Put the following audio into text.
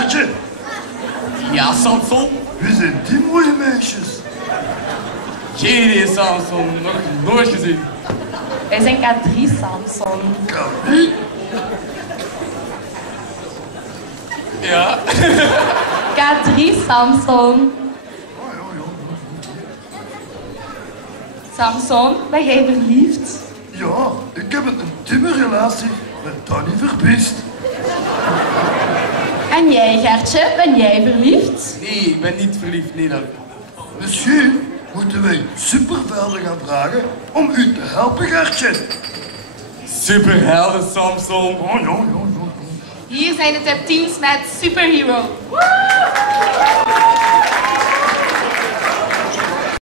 Gertje, Ja, Samson. wie zijn die mooie meisjes? Geen idee, Samson. Nog nooit gezien. Wij zijn K3, Samson. Wie? Ja. K3, Samson. Samson, ben jij verliefd? Ja, ik heb een intieme relatie met Danny Verbiest. En jij, Gertje, ben jij verliefd? Nee, ik ben niet verliefd. Nee, dat... Misschien moeten wij Supervelden gaan vragen om u te helpen, Gertje. Superhelden, Samson. Oh, ja. Hier zijn de top 10's met Superhero. Woe!